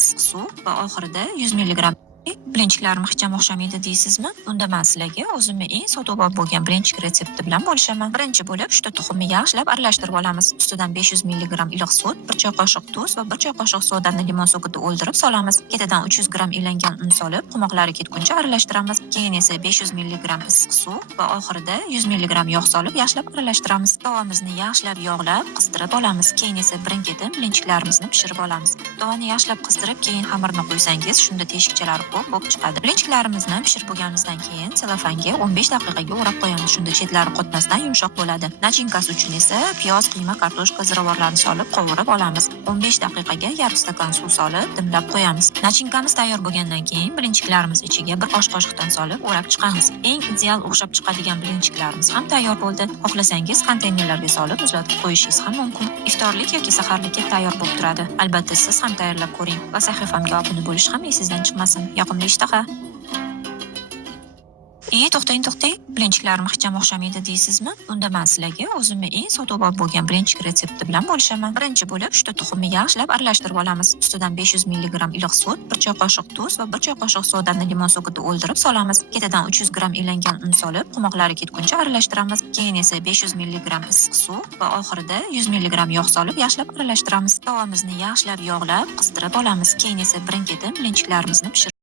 issiq suv va oxirida 100 milligram. Birinchilar ixcham o'xshamaydi deysizmi? Unda men sizlarga o'zimni eng sotuvob bo'lgan birinchi retsepti bilan bo'lishaman. Birinchi bo'lib, uchta tuxumni yaxshilab aralashtirib olamiz. Ustidan 500 milligram iliq sut, 1 choy qoshiq tuz va 1 choy qoshiq sodani limon so'kida o'ldirib solamiz. Ketidan 300 gram ilangan un solib, qumoqlari ketguncha aralashtiramiz. Keyin esa 500 milligram issiq suv va oxirida 100 milligram yog' solib yaxshilab aralashtiramiz. Tovamizni yaxshilab yog'lab, qizdirib olamiz. Keyin esa birin-ketin blinchiklarimizni pishirib olamiz. Tovani yaxshilab qizdirib, keyin xamirni qo'ysangiz, shunda teshikchalari ko'p bo'lib chiqadi. Blinchiklarimizni pishirib bo'lganimizdan keyin selofanga 15 daqiqaga o'rab qo'yamiz. Shunda chetlari qotmasdan yumshoq bo'ladi. Nachinkasi uchun esa piyoz, qiyma, kartoshka, ziravorlarni solib qovurib olamiz. 15 daqiqaga yarim stakan suv solib dimlab qo'yamiz. Nachinkamiz tayyor bo'lgandan keyin blinchiklarimiz ichiga bir osh qoshiqdan solib o'rab chiqamiz. Eng ideal o'xshab chiqadigan blinchiklarimiz ham tayyor bo'ldi. Xohlasangiz konteynerlarga solib muzlatib qo'yishingiz ham mumkin. Iftorlik yoki saharlikka tayyor bo'lib turadi. Albatta siz ham tayyorlab ko'ring va sahifamga obuna bo'lish ham esingizdan chiqmasin. Yoqimli ishtaha. To'xtang. Birinchilarim ixcham o'xshamaydi deysizmi? Unda men sizlarga o'zimni eng sotuvob bo'lgan birinchi retsepti bilan bo'lishaman. Birinchi bo'lib, uchta tuxumni yaxshilab aralashtirib olamiz. Ustidan 500 milligram iliq sut, 1 choy qoshiq tuz va 1 choy qoshiq sodani limon so'kida o'ldirib solamiz. Ketidan 300 gram ilangan un solib, qumoqlari ketguncha aralashtiramiz. Keyin esa 500 milligram issiq suv va oxirida 100 milligram yog' solib yaxshilab aralashtiramiz. Tovamizni yaxshilab yog'lab, qizdirib olamiz. Keyin esa birin-ketin blinchiklarimizni pishirib